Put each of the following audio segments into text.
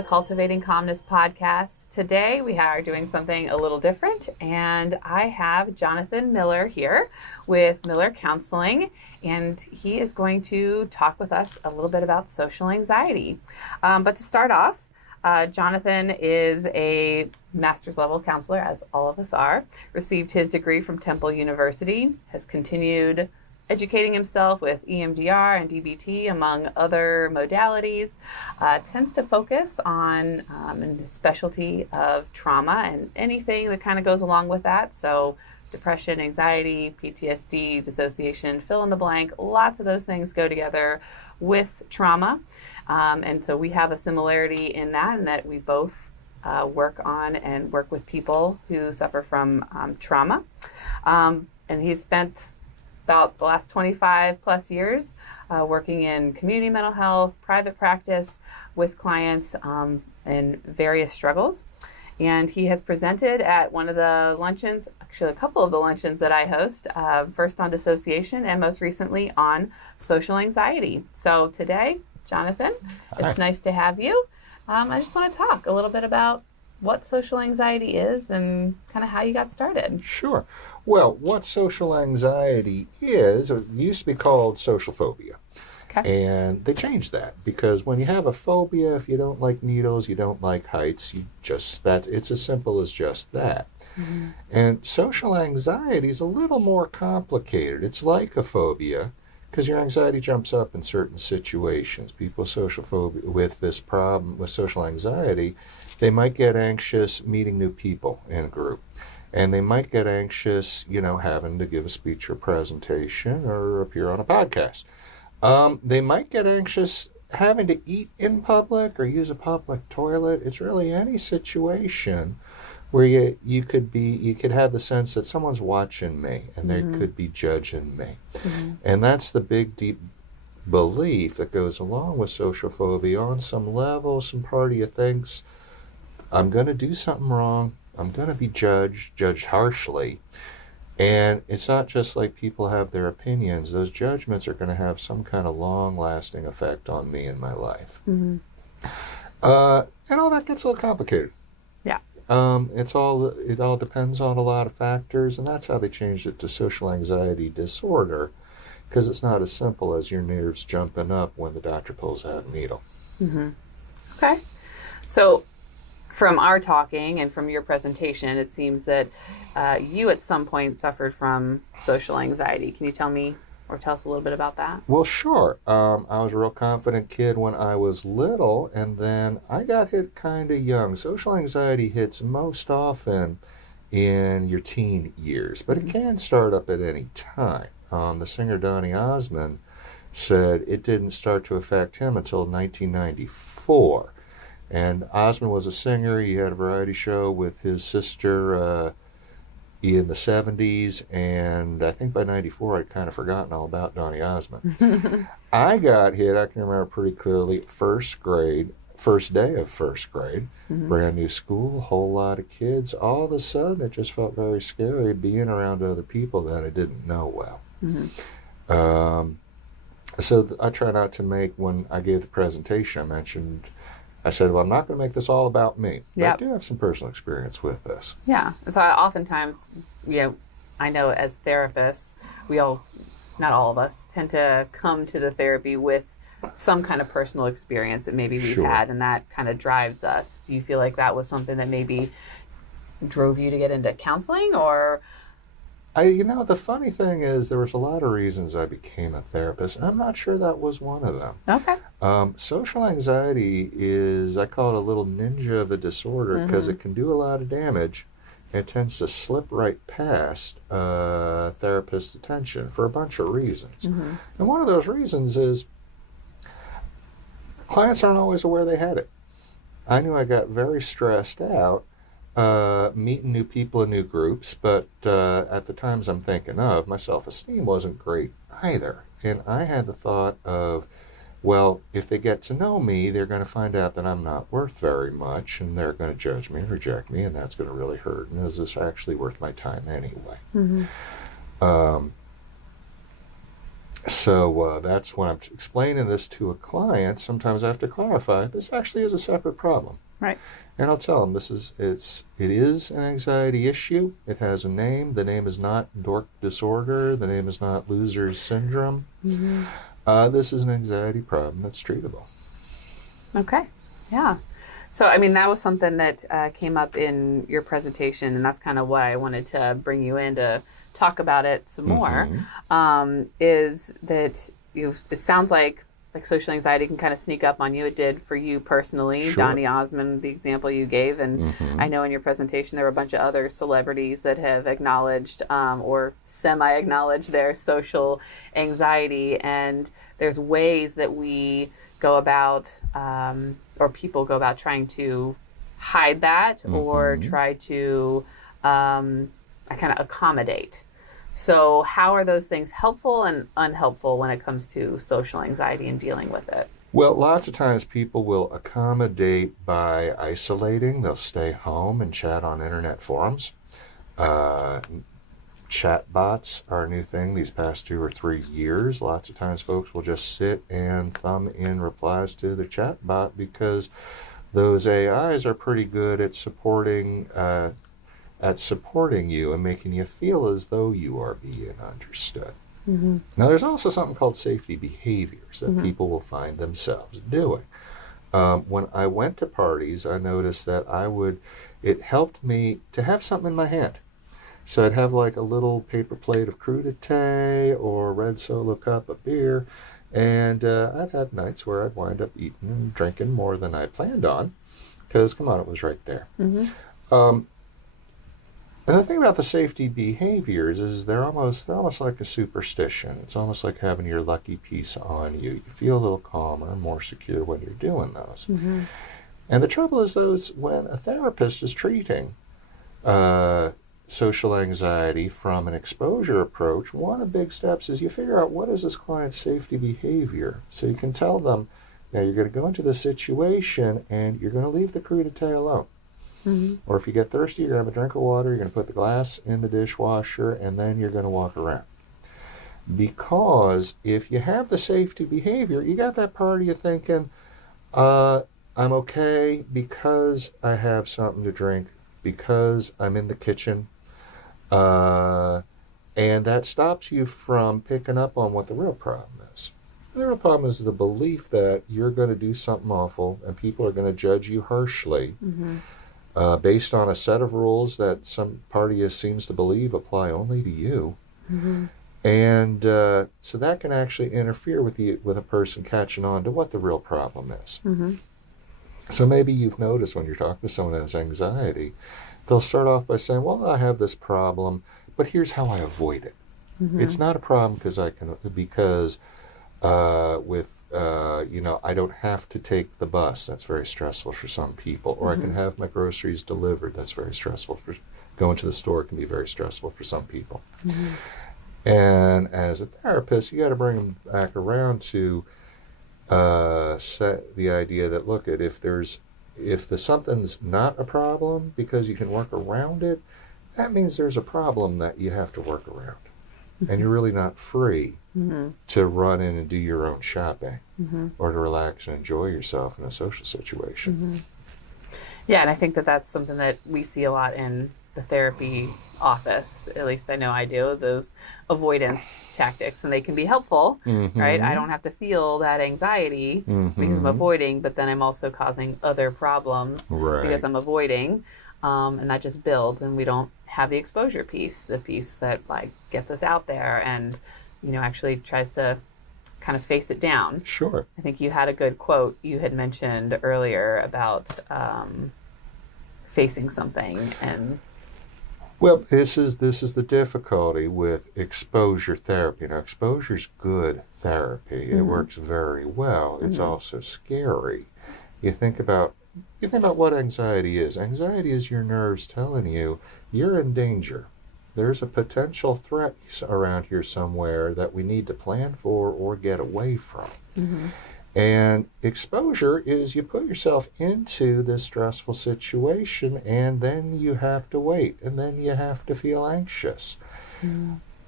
the Cultivating Calmness Podcast. Today we are doing something a little different, and I have Jonathan Miller here with Miller Counseling, and he is going to talk with us a little bit about social anxiety. But to start off, Jonathan is a master's level counselor, as all of us are, received his degree from Temple University, has continued educating himself with EMDR and DBT, among other modalities, tends to focus on the specialty of trauma and anything that kind of goes along with that. So depression, anxiety, PTSD, dissociation, fill in the blank, lots of those things go together with trauma. And so we have a similarity in that we both work on and work with people who suffer from trauma. And he's spent about the last 25 plus years working in community mental health, private practice with clients in various struggles. And he has presented at one of the luncheons, actually a couple of the luncheons that I host, first on dissociation and most recently on social anxiety. So today, Jonathan, it's nice to have you. I just want to talk a little bit about what social anxiety is and kind of how you got started. Sure. Well, what social anxiety is, it used to be called social phobia. Okay. And they changed that because when you have a phobia, if you don't like needles, you don't like heights, it's as simple as just that. Mm-hmm. And social anxiety is a little more complicated. It's like a phobia because your anxiety jumps up in certain situations. People with social phobia, with this problem, with social anxiety, they might get anxious meeting new people in a group. And they might get anxious, having to give a speech or presentation or appear on a podcast. They might get anxious having to eat in public or use a public toilet. It's really any situation where you could have the sense that someone's watching me and they could be judging me. Mm-hmm. And that's the big, deep belief that goes along with social phobia. On some level, some part of you thinks, I'm going to do something wrong. I'm going to be judged harshly. And it's not just like people have their opinions. Those judgments are going to have some kind of long-lasting effect on me in my life. Mm-hmm. And all that gets a little complicated. Yeah. It all depends on a lot of factors, and that's how they changed it to social anxiety disorder, because it's not as simple as your nerves jumping up when the doctor pulls out a needle. Mm-hmm. Okay. So from our talking and from your presentation, it seems that you at some point suffered from social anxiety. Can you tell me or tell us a little bit about that? Well, sure. I was a real confident kid when I was little, and then I got hit kind of young. Social anxiety hits most often in your teen years, but it can start up at any time. The singer 𝗏𝗏𝗏𝗏 said it didn't start to affect him until 1994. And Osmond was a singer. He had a variety show with his sister in the 70s, and I think by 94 I'd kind of forgotten all about Donny Osmond. I got hit, I can remember pretty clearly, first day of first grade, brand new school, whole lot of kids. All of a sudden it just felt very scary being around other people that I didn't know well. Mm-hmm. So I try not to make, when I gave the presentation, I said, well, I'm not going to make this all about me. But I do have some personal experience with this. Yeah. So oftentimes, I know as therapists, not all of us, tend to come to the therapy with some kind of personal experience that maybe we've had, and that kind of drives us. Do you feel like that was something that maybe drove you to get into counseling, or? The funny thing is there was a lot of reasons I became a therapist, and I'm not sure that was one of them. Okay. Social anxiety is, I call it a little ninja of the disorder because it can do a lot of damage. It tends to slip right past therapist's attention for a bunch of reasons. Mm-hmm. And one of those reasons is clients aren't always aware they had it. I knew I got very stressed out meeting new people in new groups, but at the times I'm thinking of, my self-esteem wasn't great either. And I had the thought of, well, if they get to know me, they're going to find out that I'm not worth very much, and they're going to judge me and reject me, and that's going to really hurt. And is this actually worth my time anyway? Mm-hmm. So that's when I'm explaining this to a client. Sometimes I have to clarify, this actually is a separate problem. Right. And I'll tell them it is an anxiety issue. It has a name. The name is not dork disorder. The name is not loser's syndrome. This is an anxiety problem that's treatable. Okay. Yeah. So, I mean, that was something that came up in your presentation, and that's kind of why I wanted to bring you in to talk about it some more, is that it sounds like social anxiety can kind of sneak up on you. It did for you personally. Sure. Donny Osmond, the example you gave, and I know in your presentation there were a bunch of other celebrities that have acknowledged or semi-acknowledged their social anxiety, and there's ways that we go about, or people go about trying to hide that or try to kind of accommodate. So how are those things helpful and unhelpful when it comes to social anxiety and dealing with it? Well, lots of times people will accommodate by isolating. They'll stay home and chat on internet forums. Chat bots are a new thing these past 2 or 3 years. Lots of times folks will just sit and thumb in replies to the chat bot because those AIs are pretty good at supporting you and making you feel as though you are being understood. Now, there's also something called safety behaviors that people will find themselves doing. When I went to parties, I noticed that it helped me to have something in my hand. So I'd have like a little paper plate of 𝗘𝗽𝗶𝘀𝗃𝗁 or 𝗏𝘂𝗶𝘀𝗀𝗃, and I'd had nights where I'd wind up eating and drinking more than I planned on, because, come on, it was right there. And the thing about the safety behaviors is they're almost like a superstition. It's almost like having your lucky piece on you. You feel a little calmer, more secure when you're doing those. And the trouble is when a therapist is treating social anxiety from an exposure approach, one of the big steps is you figure out what is this client's safety behavior. So you can tell them, now you're going to go into this situation and you're going to leave the 𝗓𝗏𝗃 alone. Or if you get thirsty, you're going to have a drink of water, you're going to put the glass in the dishwasher, and then you're going to walk around. Because if you have the safety behavior, you got that part of you thinking, I'm okay because I have something to drink, because I'm in the kitchen, and that stops you from picking up on what the real problem is. The real problem is the belief that you're going to do something awful and people are going to judge you harshly based on a set of rules that some part of you seems to believe apply only to you. And so that can actually interfere with a person catching on to what the real problem is. So maybe you've noticed when you're talking to someone who has anxiety, they'll start off by saying, well, I have this problem, but here's how I avoid it. It's not a problem because I don't have to take the bus. That's very stressful for some people. Or I can have my groceries delivered. That's very stressful. Going to the store can be very stressful for some people. And as a therapist, you got to bring them back around to set the idea that, look, if something's not a problem because you can work around it, that means there's a problem that you have to work around. And you're really not free to run in and do your own shopping or to relax and enjoy yourself in a social situation. Yeah, and I think that that's something that we see a lot in the therapy office. At least I know I do, those avoidance tactics, and they can be helpful, right? I don't have to feel that anxiety because I'm avoiding, but then I'm also causing other problems because I'm avoiding. And that just builds, and we don't have the exposure piece, the piece that gets us out there and actually tries to kind of face it down. Sure. I think you had a good quote you had mentioned earlier about facing something. And well, this is the difficulty with exposure therapy. Exposure's good therapy. It works very well. It's also scary. You think about what anxiety is. Anxiety is your nerves telling you you're in danger. There's a potential threat around here somewhere that we need to plan for or get away from. And exposure is you put yourself into this stressful situation and then you have to wait and then you have to feel anxious.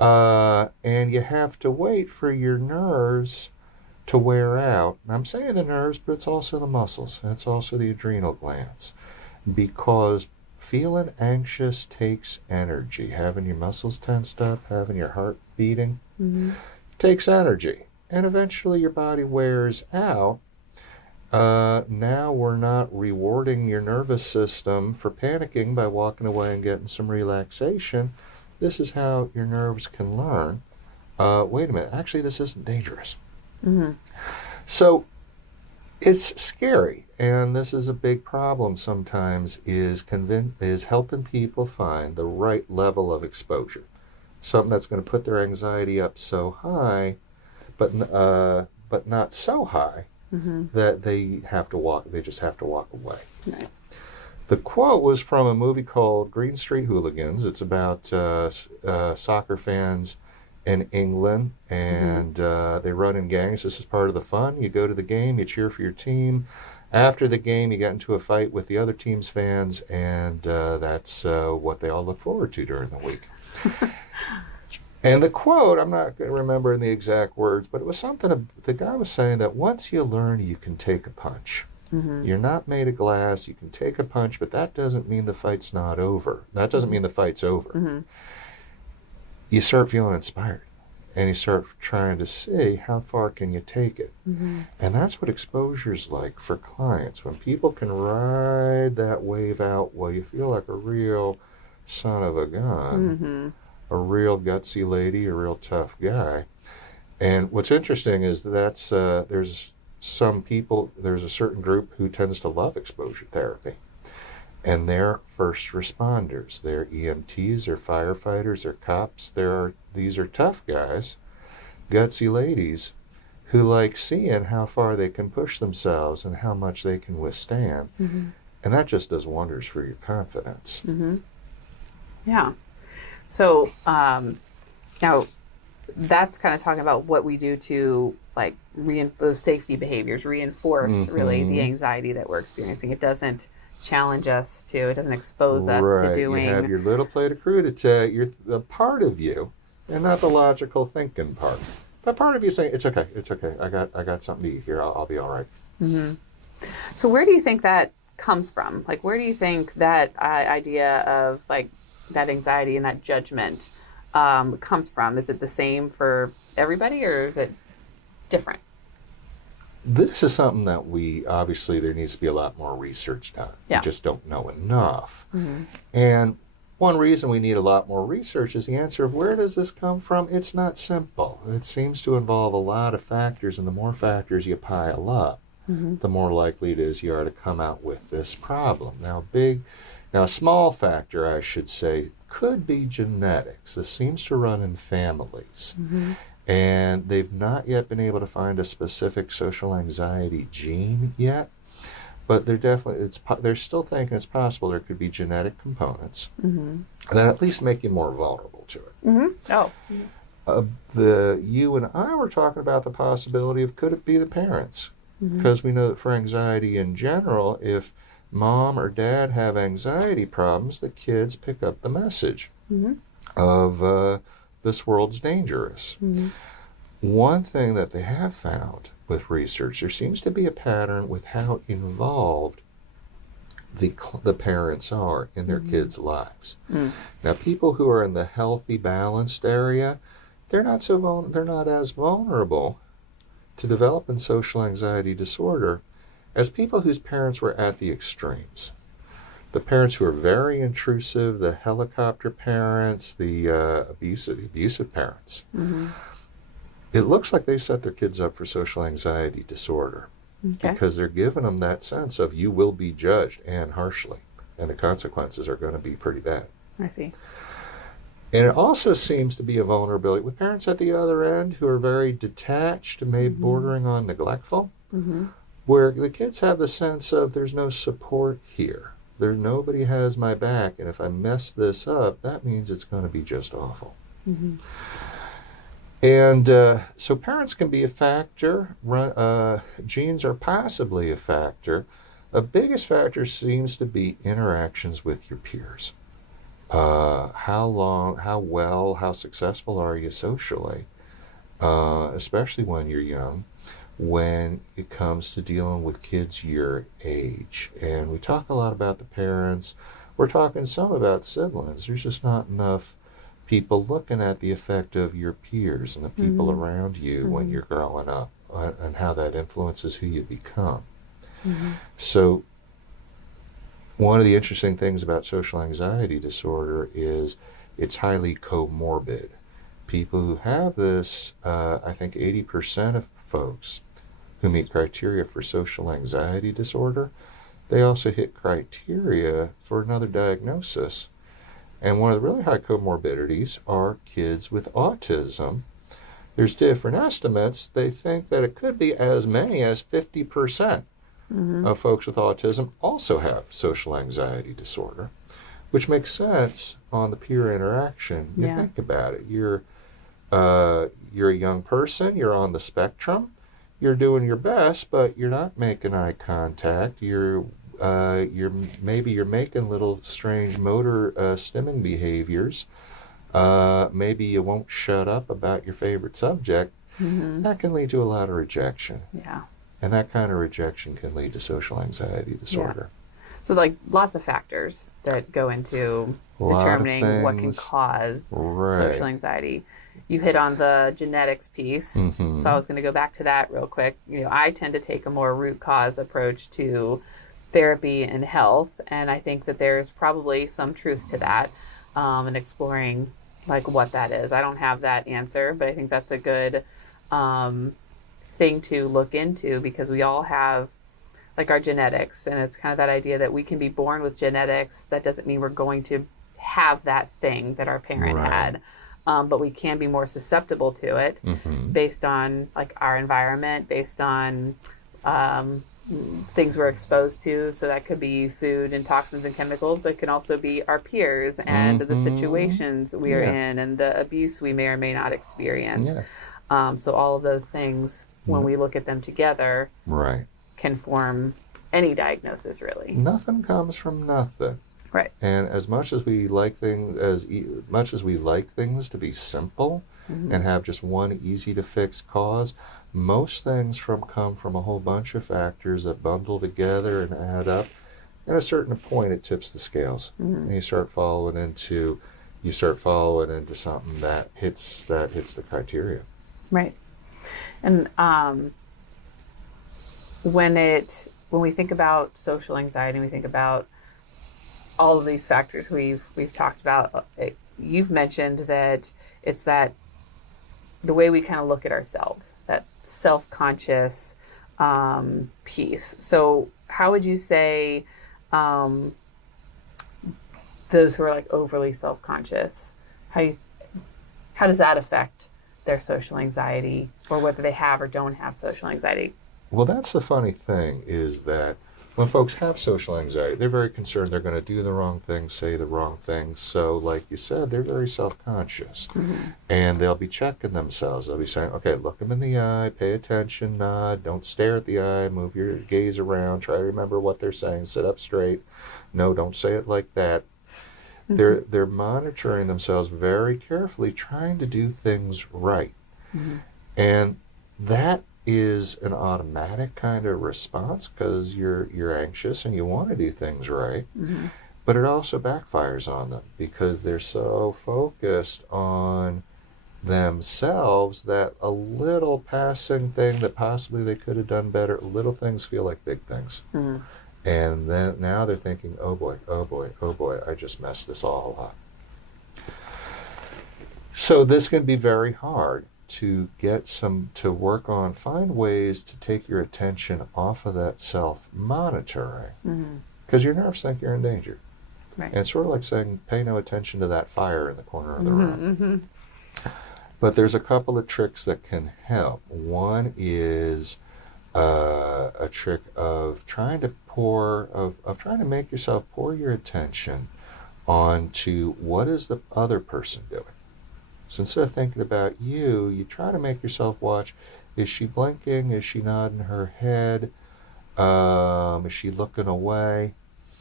and you have to wait for your nerves to wear out. And I'm saying the nerves, but it's also the muscles, and it's also the adrenal glands, because feeling anxious takes energy. Having your muscles tensed up, having your heart beating, takes energy. And eventually your body wears out. Now we're not rewarding your nervous system for panicking by walking away and getting some relaxation. This is how your nerves can learn, wait a minute, actually this isn't dangerous. So it's scary, and this is a big problem sometimes, is helping people find the right level of exposure. Something that's going to put their anxiety up so high, but not so high that they just have to walk away. Right. The quote was from a movie called Green Street Hooligans. It's about soccer fans in England, and they run in gangs. This is part of the fun. You go to the game, you cheer for your team. After the game, you get into a fight with the other team's fans, and that's what they all look forward to during the week. And the quote, I'm not going to remember in the exact words, but it was something, the guy was saying that once you learn, you can take a punch. You're not made of glass. You can take a punch, but that doesn't mean the fight's not over. That doesn't mean the fight's over. You start feeling inspired, and you start trying to see how far can you take it. And that's what exposure's like for clients. When people can ride that wave out, well, you feel like a real son of a gun, a real gutsy lady, a real tough guy. And what's interesting is that's there's a certain group who tends to love exposure therapy. And they're first responders. They're EMTs, they're firefighters, they're cops. These are tough guys, gutsy ladies, who like seeing how far they can push themselves and how much they can withstand. And that just does wonders for your confidence. Yeah. So now that's kind of talking about what we do to like reinforce safety behaviors, reinforce really the anxiety that we're experiencing. It doesn't challenge us to, it doesn't expose us to doing. You have your little plate of crudité, you're the part of you, and not the logical thinking part. But part of you saying, it's okay, I got something to eat here, I'll be all right. So where do you think that comes from? Like, where do you think that idea of like that anxiety and that judgment comes from? Is it the same for everybody, or is it different? This is something that obviously there needs to be a lot more research done. We just don't know enough. And one reason we need a lot more research is the answer of where does this come from? It's not simple. It seems to involve a lot of factors, and the more factors you pile up, the more likely it is you are to come out with this problem. Now a small factor, I should say, could be genetics. This seems to run in families. And they've not yet been able to find a specific social anxiety gene yet, but they're still thinking it's possible there could be genetic components that at least make you more vulnerable to it. You and I were talking about the possibility of could it be the parents? Because we know that for anxiety in general, if mom or dad have anxiety problems, the kids pick up the message of this world's dangerous. One thing that they have found with research, there seems to be a pattern with how involved the parents are in their kids' lives. Now, people who are in the healthy, balanced area, they're not as vulnerable to developing social anxiety disorder as people whose parents were at the extremes. The parents who are very intrusive, the helicopter parents, the abusive parents. It looks like they set their kids up for social anxiety disorder because they're giving them that sense of you will be judged, and harshly, and the consequences are going to be pretty bad. I see. And it also seems to be a vulnerability with parents at the other end who are very detached and maybe bordering on neglectful, where the kids have the sense of there's no support here. Nobody has my back, and if I mess this up, that means it's going to be just awful. And so parents can be a factor. Genes are possibly a factor. The biggest factor seems to be interactions with your peers. how successful are you socially, especially when you're young, when it comes to dealing with kids your age. And we talk a lot about the parents. We're talking some about siblings. There's just not enough people looking at the effect of your peers and the people around you when you're growing up, and how that influences who you become. So one of the interesting things about social anxiety disorder is it's highly comorbid. People who have this, I think 80% of folks who meet criteria for social anxiety disorder, they also hit criteria for another diagnosis. And one of the really high comorbidities are kids with autism. There's different estimates. They think that it could be as many as 50% of folks with autism also have social anxiety disorder, which makes sense on the peer interaction. You think about it. You're a young person. You're on the spectrum. You're doing your best, but you're not making eye contact. You're making little strange motor stimming behaviors. Maybe you won't shut up about your favorite subject. That can lead to a lot of rejection. And that kind of rejection can lead to social anxiety disorder. So like lots of factors that go into determining what can cause social anxiety. You hit on the genetics piece. So I was going to go back to that real quick. I tend to take a more root cause approach to therapy and health. And I think that there's probably some truth to that, and exploring like what that is. I don't have that answer, but I think that's a good thing to look into, because we all have like our genetics, and it's kind of that idea that we can be born with genetics. That doesn't mean we're going to have that thing that our parent had, but we can be more susceptible to it based on like our environment, based on things we're exposed to. So that could be food and toxins and chemicals, but it can also be our peers and the situations we are in and the abuse we may or may not experience. So all of those things, when we look at them together, can form any diagnosis, really. Nothing comes from nothing. And as much as we like things, to be simple and have just one easy to fix cause, most things come from a whole bunch of factors that bundle together and add up. At a certain point, it tips the scales, and you start following into something that hits the criteria. And when we think about social anxiety, we think about all of these factors we've talked about. You've mentioned that it's that the way we kind of look at ourselves, that self-conscious piece. So how would you say those who are like overly self-conscious, how does that affect their social anxiety, or whether they have or don't have social anxiety? Well, that's the funny thing, is that when folks have social anxiety, they're very concerned they're going to do the wrong thing, say the wrong thing. So like you said, they're very self-conscious. And they'll be checking themselves. They'll be saying, okay, look them in the eye, pay attention, nod, don't stare at the eye, move your gaze around, try to remember what they're saying, sit up straight. No, don't say it like that. They're monitoring themselves very carefully, trying to do things right. And that is an automatic kind of response, because you're anxious and you want to do things right. But it also backfires on them, because they're so focused on themselves that a little passing thing that possibly they could have done better, little things feel like big things. And then now they're thinking, oh boy, I just messed this all up. So this can be very hard to find ways to take your attention off of that self-monitoring, because your nerves think you're in danger. And it's sort of like saying, pay no attention to that fire in the corner of the room. But there's a couple of tricks that can help. One is a trick of trying to make yourself pour your attention onto what is the other person doing. So instead of thinking about you try to make yourself watch, is she blinking? Is she nodding her head? Is she looking away?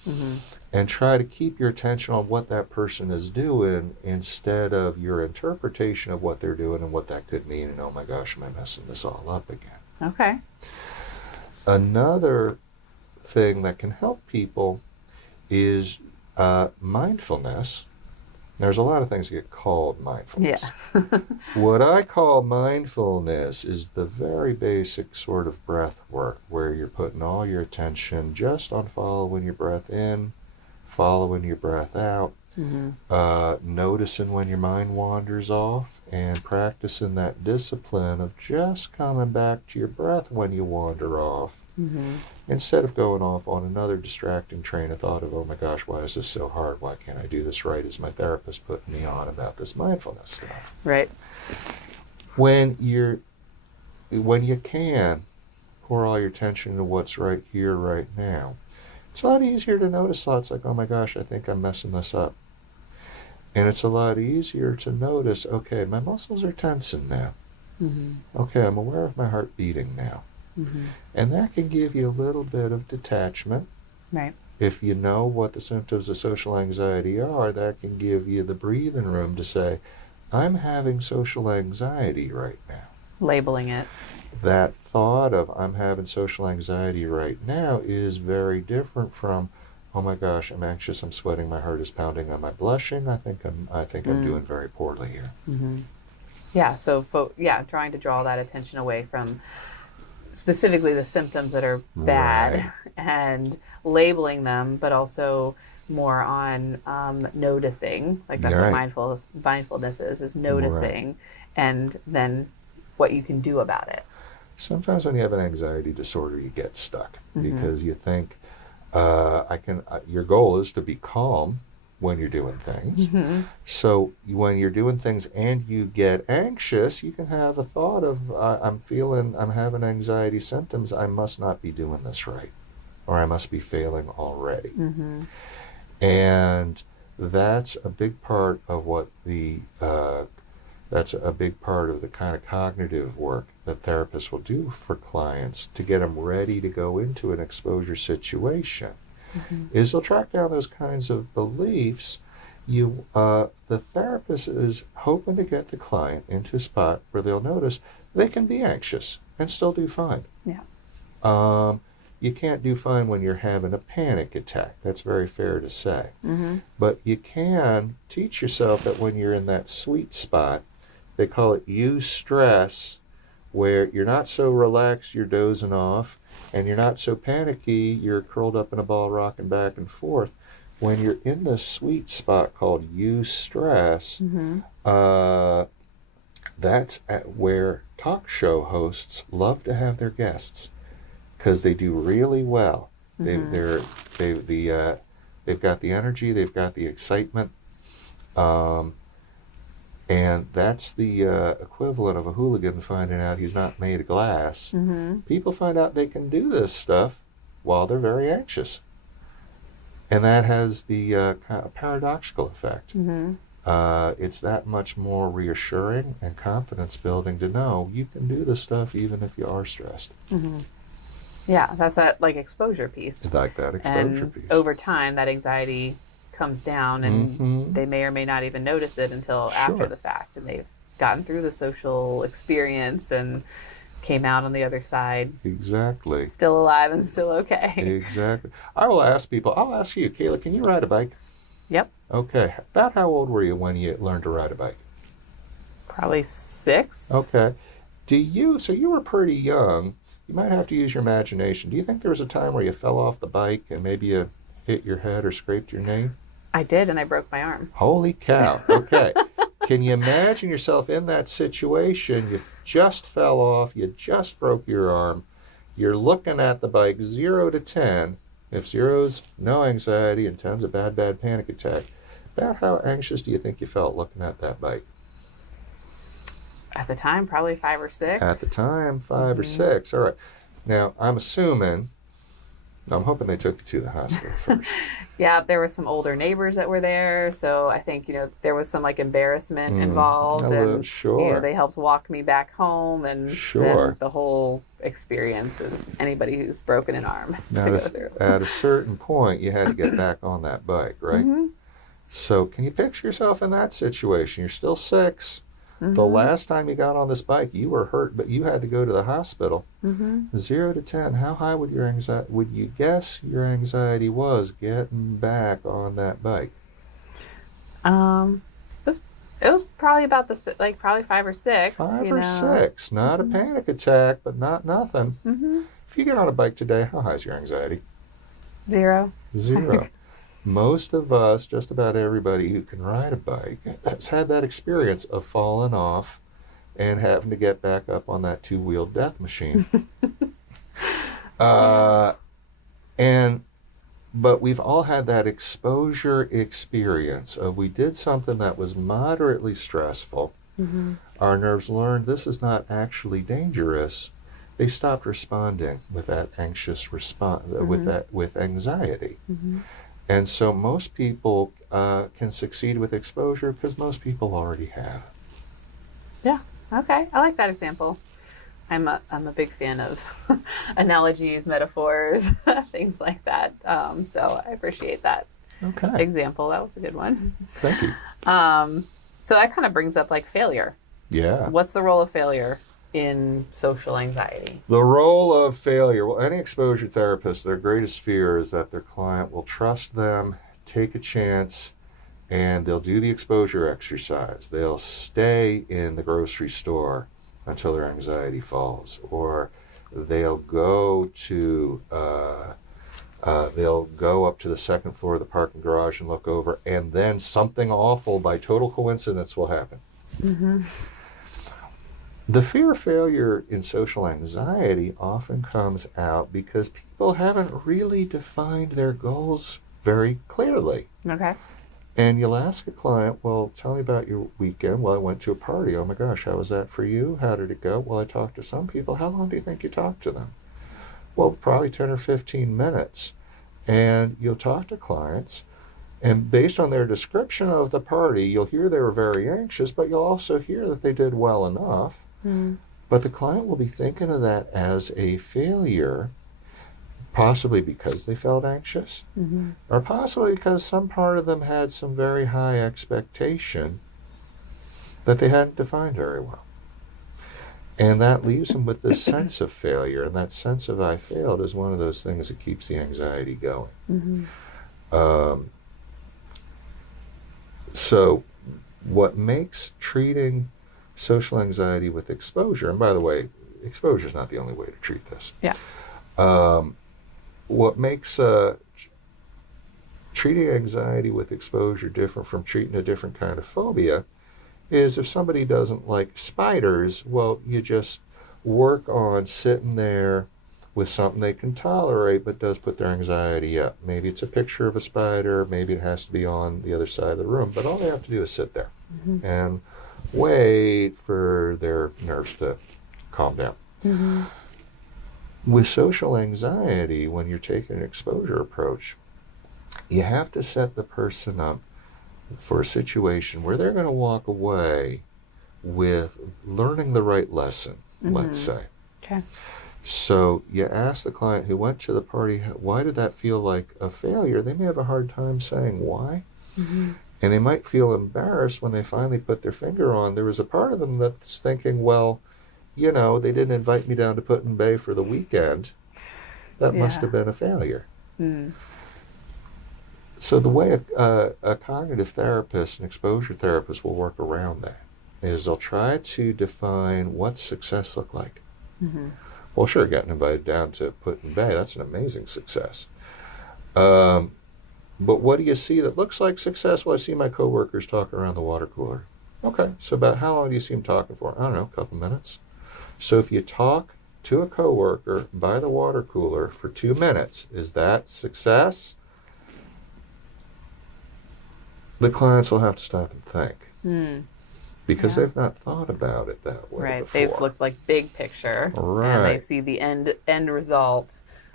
and try to keep your attention on what that person is doing instead of your interpretation of what they're doing and what that could mean. And oh my gosh, am I messing this all up again? Okay. Another thing that can help people is mindfulness. There's a lot of things that get called mindfulness. Yeah. What I call mindfulness is the very basic sort of breath work where you're putting all your attention just on following your breath in, following your breath out, noticing when your mind wanders off, and practicing that discipline of just coming back to your breath when you wander off, instead of going off on another distracting train of thought of, oh my gosh, why is this so hard? Why can't I do this right? Is my therapist putting me on about this mindfulness stuff? Right. When you can pour all your attention into what's right here, right now, it's a lot easier to notice thoughts like, oh my gosh, I think I'm messing this up. And it's a lot easier to notice, okay, my muscles are tensing now. Okay, I'm aware of my heart beating now. And that can give you a little bit of detachment. Right. If you know what the symptoms of social anxiety are, that can give you the breathing room to say, I'm having social anxiety right now. Labeling it. That thought of I'm having social anxiety right now is very different from, oh my gosh, I'm anxious, I'm sweating, my heart is pounding, am I blushing? I think I'm doing very poorly here. Yeah, so trying to draw that attention away from specifically the symptoms that are bad and labeling them, but also more on noticing, like that's what mindfulness is noticing, and then what you can do about it. Sometimes when you have an anxiety disorder, you get stuck because you think your goal is to be calm when you're doing things. So when you're doing things and you get anxious, you can have a thought of, I'm having anxiety symptoms, I must not be doing this right, or I must be failing already. And that's a big part of that's a big part of the kind of cognitive work that therapists will do for clients to get them ready to go into an exposure situation. Is they'll track down those kinds of beliefs. The therapist is hoping to get the client into a spot where they'll notice they can be anxious and still do fine. Yeah. You can't do fine when you're having a panic attack. That's very fair to say. But you can teach yourself that when you're in that sweet spot, they call it eustress, where you're not so relaxed, you're dozing off, and you're not so panicky, you're curled up in a ball rocking back and forth. When you're in the sweet spot called eustress, that's where talk show hosts love to have their guests because they do really well. They've got the energy, they've got the excitement, and that's the equivalent of a hooligan finding out he's not made of glass. People find out they can do this stuff while they're very anxious. And that has the kind of paradoxical effect. It's that much more reassuring and confidence building to know you can do this stuff even if you are stressed. Yeah, that's that exposure piece. Like that exposure piece. Over time, that anxiety comes down, and they may or may not even notice it until after the fact, and they've gotten through the social experience and came out on the other side. Exactly. Still alive and still okay. Exactly. I'll ask you, Kaela, can you ride a bike? Yep. Okay. About how old were you when you learned to ride a bike? Probably 6. Okay. So you were pretty young. You might have to use your imagination. Do you think there was a time where you fell off the bike and maybe you hit your head or scraped your knee? I did, and I broke my arm. Holy cow. Okay. Can you imagine yourself in that situation? You just fell off, you just broke your arm, you're looking at the bike 0 to 10. If 0's no anxiety and 10's a bad panic attack, about how anxious do you think you felt looking at that bike? At the time, probably 5 or 6. At the time, 5 or 6. All right. Now, I'm assuming I'm hoping they took you to the hospital first. Yeah, there were some older neighbors that were there, so I think, there was some like embarrassment involved, and sure. they helped walk me back home, and then the whole experience is anybody who's broken an arm has to go through. At a certain point, you had to get back on that bike, right? Mm-hmm. So can you picture yourself in that situation? You're still 6. Mm-hmm. The last time you got on this bike, you were hurt, but you had to go to the hospital. Mm-hmm. 0 to 10, how high would you guess your anxiety was getting back on that bike? It was probably about probably 5 or 6. 5 or 6, not a panic attack, but not nothing. Mm-hmm. If you get on a bike today, how high is your anxiety? 0. 0. Most of us, just about everybody who can ride a bike, has had that experience of falling off and having to get back up on that 2-wheeled death machine. But we've all had that exposure experience of we did something that was moderately stressful. Mm-hmm. Our nerves learned this is not actually dangerous. They stopped responding with that anxious response, with anxiety. Mm-hmm. And so most people can succeed with exposure because most people already have. Yeah. Okay. I like that example. I'm a big fan of analogies, metaphors, things like that. So I appreciate that example. That was a good one. Thank you. So that kind of brings up failure. Yeah. What's the role of failure in social anxiety? The role of failure. Well, any exposure therapist, their greatest fear is that their client will trust them, take a chance, and they'll do the exposure exercise. They'll stay in the grocery store until their anxiety falls, or they'll go up to the second floor of the parking garage and look over, and then something awful by total coincidence will happen. Mm-hmm. The fear of failure in social anxiety often comes out because people haven't really defined their goals very clearly. Okay. And you'll ask a client, well, tell me about your weekend. Well, I went to a party. Oh my gosh, how was that for you? How did it go? Well, I talked to some people. How long do you think you talked to them? Well, probably 10 or 15 minutes. And you'll talk to clients, and based on their description of the party, you'll hear they were very anxious, but you'll also hear that they did well enough. Mm. But the client will be thinking of that as a failure, possibly because they felt anxious, or possibly because some part of them had some very high expectation that they hadn't defined very well. And that leaves them with this sense of failure, and that sense of I failed is one of those things that keeps the anxiety going. Mm-hmm. So what makes treating social anxiety with exposure, and by the way, exposure is not the only way to treat this. Yeah. What makes treating anxiety with exposure different from treating a different kind of phobia is if somebody doesn't like spiders, well, you just work on sitting there with something they can tolerate but does put their anxiety up. Maybe it's a picture of a spider, maybe it has to be on the other side of the room, but all they have to do is sit there and wait for their nerves to calm down. Mm-hmm. With social anxiety, when you're taking an exposure approach, you have to set the person up for a situation where they're going to walk away with learning the right lesson, let's say. Okay. So you ask the client who went to the party, why did that feel like a failure? They may have a hard time saying why. Mm-hmm. And they might feel embarrassed when they finally put their finger on. There was a part of them that's thinking, well, they didn't invite me down to 𝗏𝗏𝗏 for the weekend. That must have been a failure. Mm. So the way a cognitive therapist, an exposure therapist will work around that is they'll try to define what success look like. Mm-hmm. Well, sure, getting invited down to 𝗏𝗏𝗏𝗏, that's an amazing success. But what do you see that looks like success? Well, I see my coworkers talking around the water cooler. Okay, so about how long do you see them talking for? I don't know, a couple minutes. So if you talk to a coworker by the water cooler for 2 minutes, is that success? The clients will have to stop and think. Because they've not thought about it that way before. They've looked like big picture. Right. And they see the end result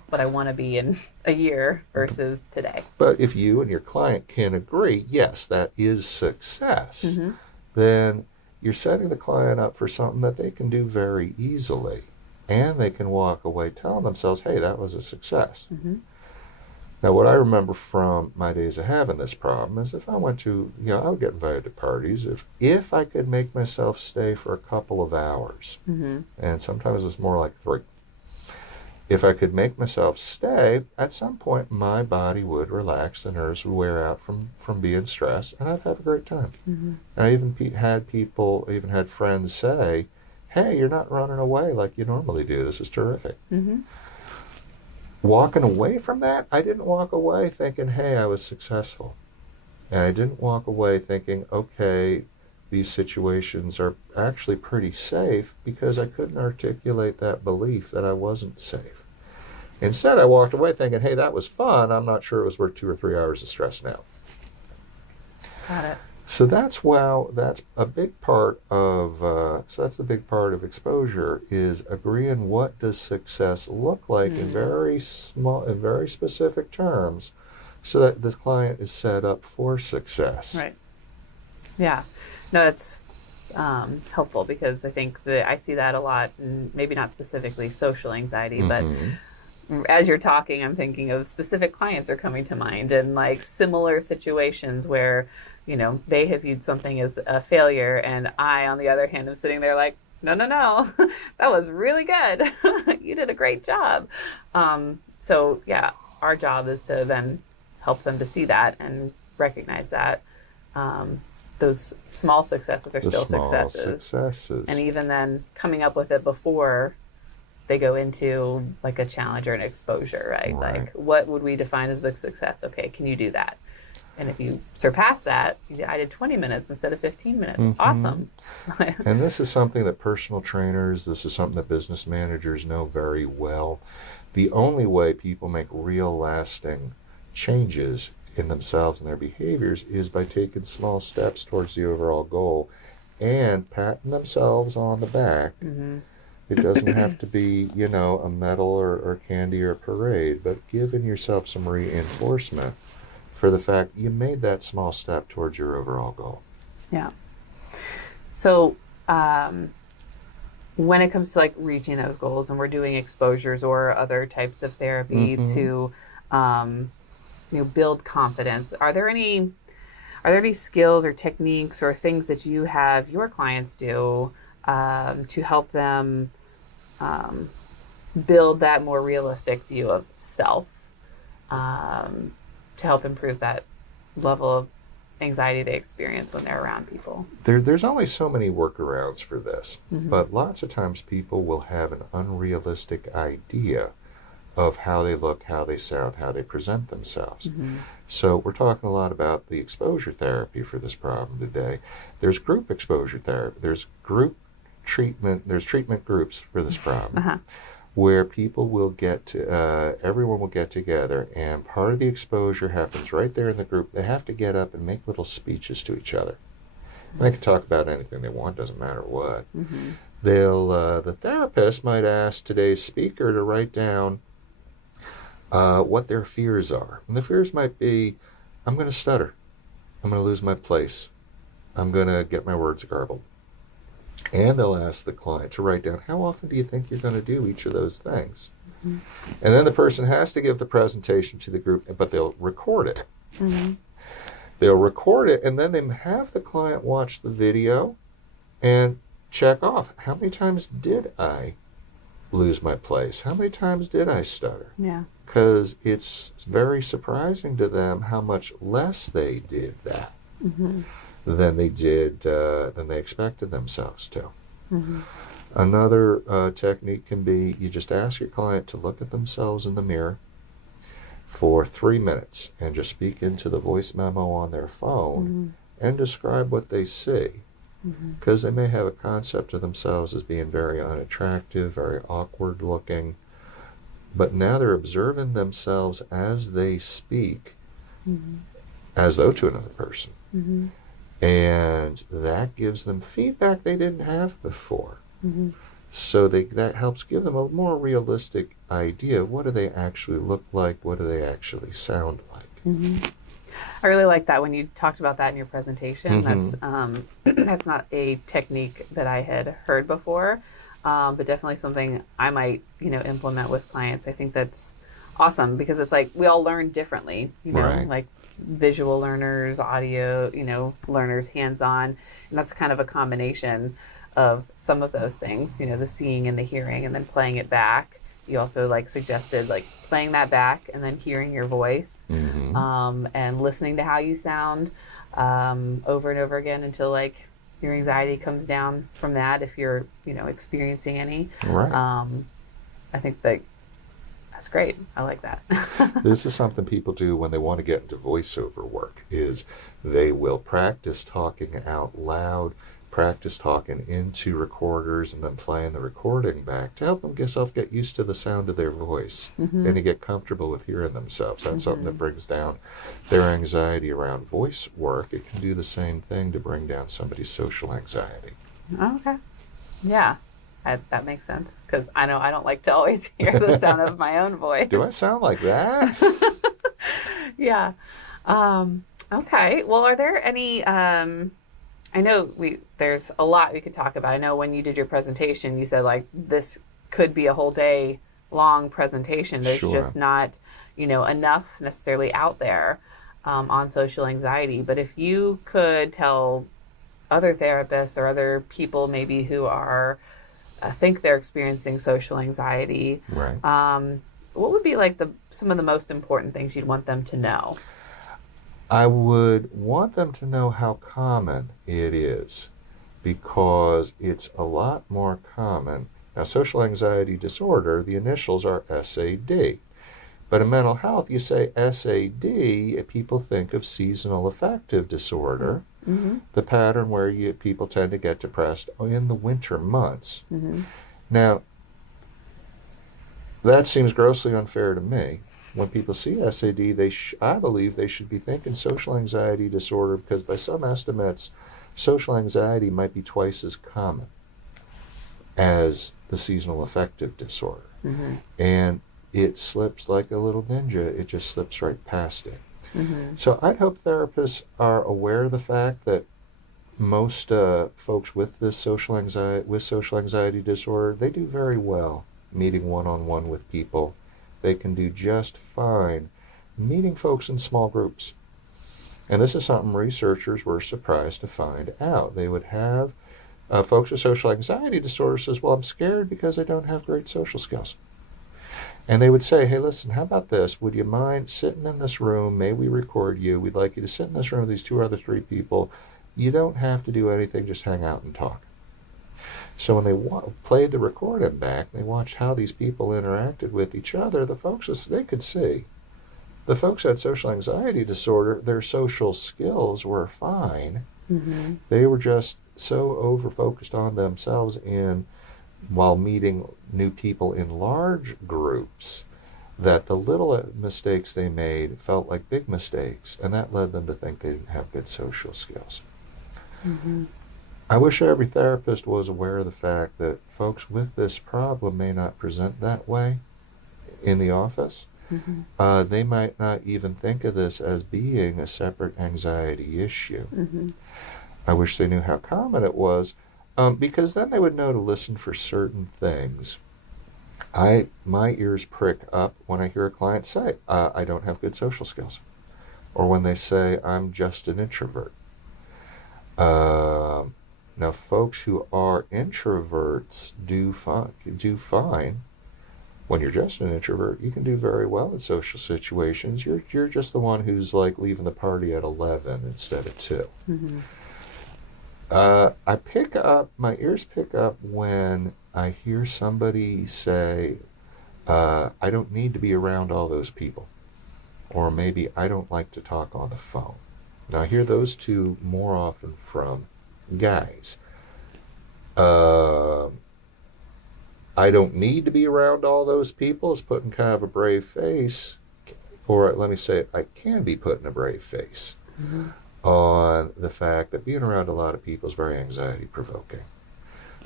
but I want to be in a year versus today. But if you and your client can agree, yes, that is success, Mm-hmm. then you're setting the client up for something that they can do very easily. And they can walk away telling themselves, hey, that was a success. Mm-hmm. Now, what I remember from my days of having this problem is if I went to, I would get invited to parties. If I could make myself stay for a couple of hours, Mm-hmm. and sometimes it's more like 3. If I could make myself stay, at some point my body would relax, the nerves would wear out from being stressed, and I'd have a great time. Mm-hmm. And I even had friends say, hey, you're not running away like you normally do. This is terrific. Mm-hmm. Walking away from that, I didn't walk away thinking, hey, I was successful. And I didn't walk away thinking, okay, these situations are actually pretty safe, because I couldn't articulate that belief that I wasn't safe. Instead, I walked away thinking, hey, that was fun. I'm not sure it was worth 2 or 3 hours of stress now. Got it. So that's a big part of, that's the big part of exposure, is agreeing what does success look like in very specific terms, so that the client is set up for success. Right. Yeah. No, that's helpful, because I think that I see that a lot, and maybe not specifically social anxiety, but as you're talking, I'm thinking of specific clients are coming to mind, and like similar situations where, they have viewed something as a failure, and I, on the other hand, am sitting there like, no, that was really good. You did a great job. So yeah, our job is to then help them to see that and recognize that those small successes are still successes. And even then coming up with it before they go into like a challenge or an exposure, right? Like, what would we define as a success? Okay, can you do that? And if you surpass that, I did 20 minutes instead of 15 minutes. Mm-hmm. Awesome. And this is something that personal trainers, this is something that business managers know very well. The only way people make real lasting changes in themselves and their behaviors is by taking small steps towards the overall goal and patting themselves on the back. Mm-hmm. It doesn't have to be, a medal or candy or a parade, but giving yourself some reinforcement for the fact you made that small step towards your overall goal. Yeah. So when it comes to like reaching those goals, and we're doing exposures or other types of therapy to build confidence, are there any skills or techniques or things that you have your clients do to help them build that more realistic view of self, to help improve that level of anxiety they experience when they're around people? There's only so many workarounds for this, but lots of times people will have an unrealistic idea of how they look, how they sound, how they present themselves. So we're talking a lot about the exposure therapy for this problem today. There's group exposure therapy. There's group treatment. There's treatment groups for this problem. Where people will everyone will get together, and part of the exposure happens right there in the group. They have to get up and make little speeches to each other. They can talk about anything they want, doesn't matter what. The therapist might ask today's speaker to write down what their fears are. And the fears might be, I'm going to stutter. I'm going to lose my place. I'm going to get my words garbled. And they'll ask the client to write down, how often do you think you're going to do each of those things? And then the person has to give the presentation to the group, but they'll record it. They'll record it, and then they have the client watch the video and check off, how many times did I lose my place? How many times did I stutter? Yeah. Because it's very surprising to them how much less they did that. Than they expected themselves to. Another technique can be, you just ask your client to look at themselves in the mirror for 3 minutes and just speak into the voice memo on their phone and describe what they see. Because they may have a concept of themselves as being very unattractive, very awkward looking, but now they're observing themselves as they speak, as though to another person. And that gives them feedback they didn't have before. So that helps give them a more realistic idea of what do they actually look like, what do they actually sound like. Mm-hmm. I really like that when you talked about that in your presentation. Mm-hmm. That's not a technique that I had heard before, but definitely something I might, implement with clients. I think that's awesome because it's like we all learn differently, Right. like visual learners, audio, learners, hands-on, and that's kind of a combination of some of those things, the seeing and the hearing, and then playing it back. You also suggested playing that back and then hearing your voice, Mm-hmm. and listening to how you sound over and over again until your anxiety comes down from that, if you're experiencing any. Right. I think that's great. I like that. This is something people do when they want to get into voiceover work, is they will practice talking out loud, practice talking into recorders, and then playing the recording back to help themselves get used to the sound of their voice and to get comfortable with hearing themselves. That's something that brings down their anxiety around voice work. It can do the same thing to bring down somebody's social anxiety. Okay. Yeah. That makes sense, because I know I don't like to always hear the sound of my own voice. Do I sound like that? Yeah. Okay. Well, are there any, I know there's a lot we could talk about. I know when you did your presentation, you said this could be a whole day long presentation. There's Sure. just not, enough necessarily out there on social anxiety. But if you could tell other therapists or other people maybe who are think they're experiencing social anxiety, Right. what would be some of the most important things you'd want them to know? I would want them to know how common it is, because it's a lot more common. Now, social anxiety disorder, the initials are SAD. But in mental health, you say SAD, people think of seasonal affective disorder, Mm-hmm. the pattern where people tend to get depressed in the winter months. Mm-hmm. Now, that seems grossly unfair to me. When people see SAD, I believe they should be thinking social anxiety disorder, because by some estimates, social anxiety might be twice as common as the seasonal affective disorder. Mm-hmm. And it slips like a little ninja. It just slips right past it. Mm-hmm. So I'd hope therapists are aware of the fact that most folks with social anxiety disorder, they do very well meeting one-on-one with people. They can do just fine meeting folks in small groups. And this is something researchers were surprised to find out. They would have folks with social anxiety disorder says, well, I'm scared because I don't have great social skills. And they would say, hey, listen, how about this? Would you mind sitting in this room? May we record you? We'd like you to sit in this room with these 2 other 3 people. You don't have to do anything, just hang out and talk. So when they played the recording back, they watched how these people interacted with each other. The folks, they could see. The folks who had social anxiety disorder, their social skills were fine. Mm-hmm. They were just so over-focused on themselves while meeting new people in large groups that the little mistakes they made felt like big mistakes, and that led them to think they didn't have good social skills. Mm-hmm. I wish every therapist was aware of the fact that folks with this problem may not present that way in the office. Mm-hmm. They might not even think of this as being a separate anxiety issue. Mm-hmm. I wish they knew how common it was, because then they would know to listen for certain things. My ears prick up when I hear a client say, I don't have good social skills. Or when they say, I'm just an introvert. Now, folks who are introverts do fine. When you're just an introvert, you can do very well in social situations. You're just the one who's leaving the party at 11 instead of 2. Mm-hmm. My ears pick up when I hear somebody say, I don't need to be around all those people. Or maybe I don't like to talk on the phone. Now I hear those 2 more often from guys. I don't need to be around all those people is putting kind of a brave face, or let me say it, I can be putting a brave face. Mm-hmm. On the fact that being around a lot of people is very anxiety provoking.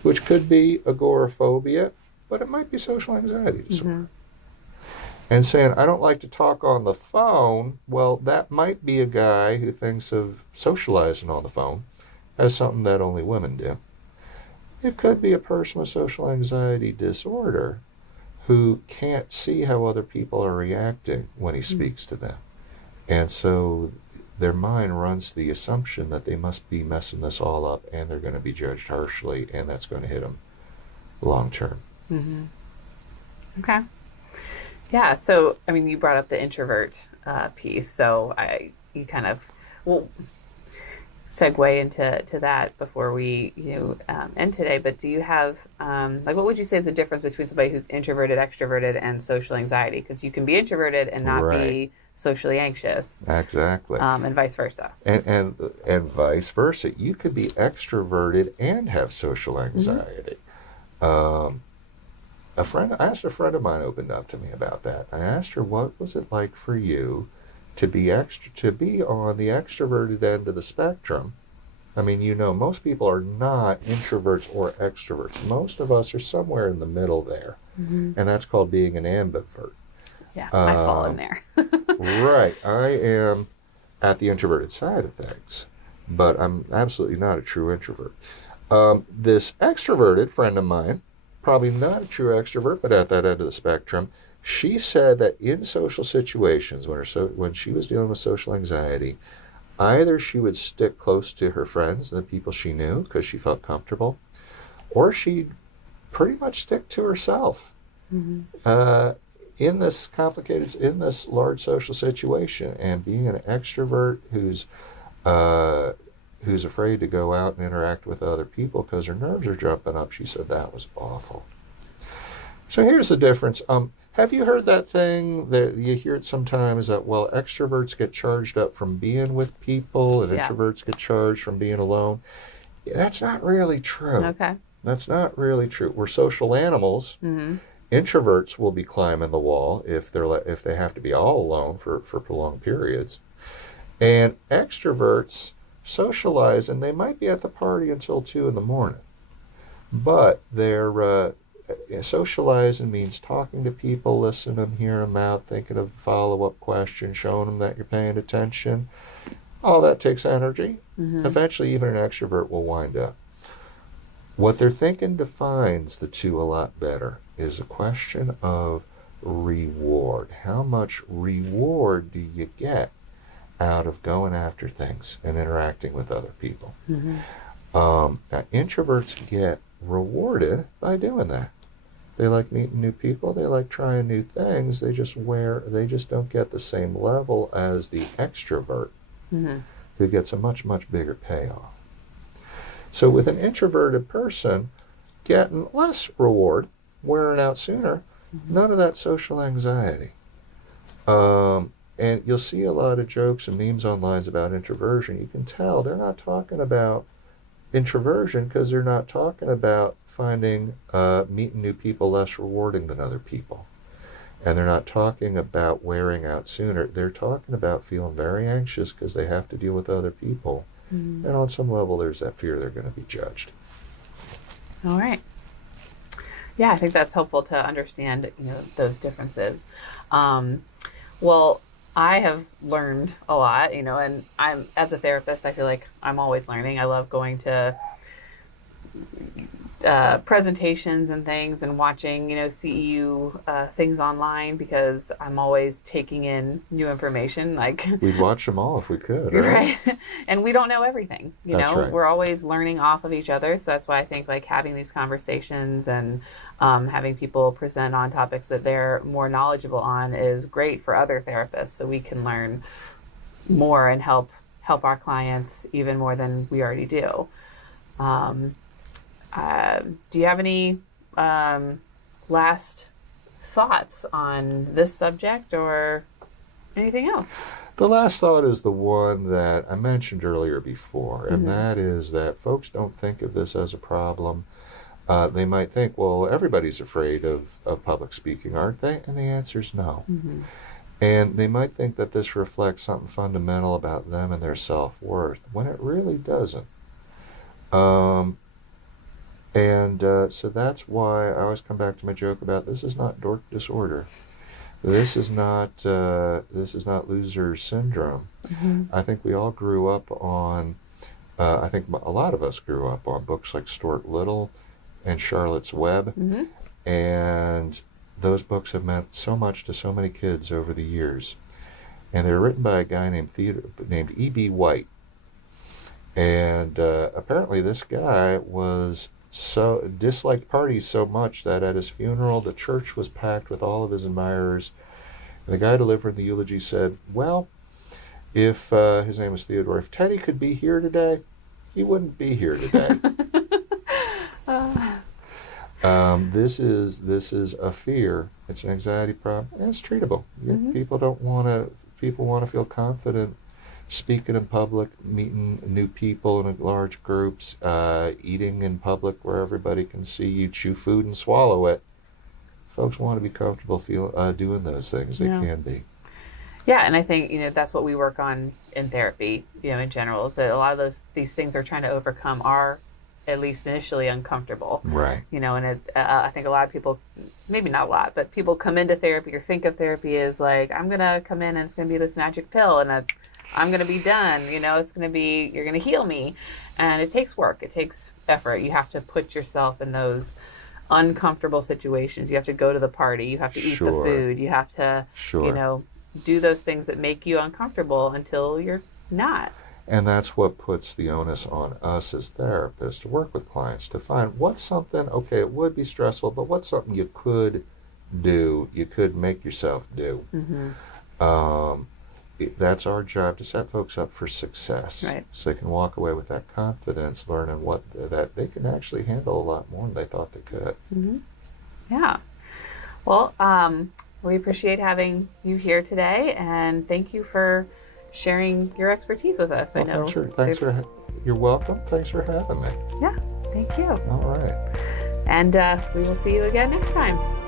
which could be 𝗓𝗶𝘃𝗁𝘂𝗵, but it might be social anxiety disorder. And saying, I don't like to talk on the phone, well, that might be a guy who thinks of socializing on the phone as something that only women do. It could be a person with social anxiety disorder who can't see how other people are reacting when he speaks to them. And so their mind runs the assumption that they must be messing this all up and they're going to be judged harshly, and that's going to hit them long term. Okay. Yeah, so, I mean, you brought up the introvert piece, so you kind of will segue into that before we end today. But do you have, what would you say is the difference between somebody who's introverted, extroverted, and social anxiety? Because you can be introverted and not be socially anxious. Exactly. And vice versa. And vice versa. You could be extroverted and have social anxiety. I asked a friend of mine opened up to me about that. I asked her, what was it like for you to be on the extroverted end of the spectrum? I mean, most people are not introverts or extroverts. Most of us are somewhere in the middle there. And that's called being an ambivert. Yeah, I fall in there. Right. I am at the introverted side of things, but I'm absolutely not a true introvert. This extroverted friend of mine, probably not a true extrovert, but at that end of the spectrum, she said that in social situations, when she was dealing with social anxiety, either she would stick close to her friends and the people she knew because she felt comfortable, or she'd pretty much stick to herself in this large social situation. And being an extrovert who's afraid to go out and interact with other people because her nerves are jumping up, she said that was awful. So here's the difference. Have you heard that thing that you hear it sometimes that, well, extroverts get charged up from being with people and introverts get charged from being alone? That's not really true. Okay. That's not really true. We're social animals. Introverts will be climbing the wall if they have to be all alone for prolonged periods. And extroverts socialize, and they might be at the party until 2 a.m. But they're socializing means talking to people, listening to them, hearing them out, thinking of follow-up questions, showing them that you're paying attention. All that takes energy. Eventually, even an extrovert will wind up. What they're thinking defines the two a lot better is a question of reward. How much reward do you get out of going after things and interacting with other people? Now, introverts get rewarded by doing that. They like meeting new people. They like trying new things. They just don't get the same level as the extrovert, who gets a much, much bigger payoff. So with an introverted person getting less reward, wearing out sooner, none of that social anxiety. And you'll see a lot of jokes and memes online about introversion. You can tell they're not talking about introversion because they're not talking about finding meeting new people less rewarding than other people. And they're not talking about wearing out sooner. They're talking about feeling very anxious because they have to deal with other people. And on some level, there's that fear they're going to be judged. All right. Yeah, I think that's helpful to understand, those differences. Well, I have learned a lot, and I'm, as a therapist, I feel like I'm always learning. I love going to presentations and things and watching, CEU things online because I'm always taking in new information. Like we'd watch them all if we could, right? And we don't know everything. That's right. We're always learning off of each other. So that's why I think like having these conversations and having people present on topics that they're more knowledgeable on is great for other therapists, so we can learn more and help our clients even more than we already do. Do you have any last thoughts on this subject or anything else? The last thought is the one that I mentioned earlier before, and that is that folks don't think of this as a problem. They might think, well, everybody's afraid of public speaking, aren't they? And the answer is no. And they might think that this reflects something fundamental about them and their self-worth, when it really doesn't. And so that's why I always come back to my joke about this is not dork disorder. This is not loser syndrome. Mm-hmm. I think we all grew up on, I think a lot of us grew up on books like Stuart Little and Charlotte's Web. Mm-hmm. And those books have meant so much to so many kids over the years. And they were written by a guy named E.B. White. And apparently this guy disliked parties so much that at his funeral the church was packed with all of his admirers. And the guy delivering the eulogy said, well, if his name was Theodore, if Teddy could be here today, he wouldn't be here today. This is a fear. It's an anxiety problem, and it's treatable. Mm-hmm. People want to feel confident speaking in public, meeting new people in large groups, eating in public where everybody can see you chew food and swallow it. Folks want to be comfortable doing those things. They can be. Yeah, and I think that's what we work on in therapy. In general, is that a lot of these things they're trying to overcome are, at least initially, uncomfortable. Right. I think a lot of people, maybe not a lot, but people come into therapy or think of therapy as like, I'm gonna come in and it's gonna be this magic pill and I'm going to be done, it's going to be, you're going to heal me. And it takes work. It takes effort. You have to put yourself in those uncomfortable situations. You have to go to the party. You have to eat the food. You have to, do those things that make you uncomfortable until you're not. And that's what puts the onus on us as therapists to work with clients to find what's something, okay, it would be stressful, but what's something you could do, you could make yourself do. Mm-hmm. That's our job, to set folks up for success. Right. So they can walk away with that confidence, learning that they can actually handle a lot more than they thought they could. Mm-hmm. Yeah. Well, we appreciate having you here today, and thank you for sharing your expertise with us. Well, you're welcome. Thanks for having me. Yeah, thank you. All right. And we will see you again next time.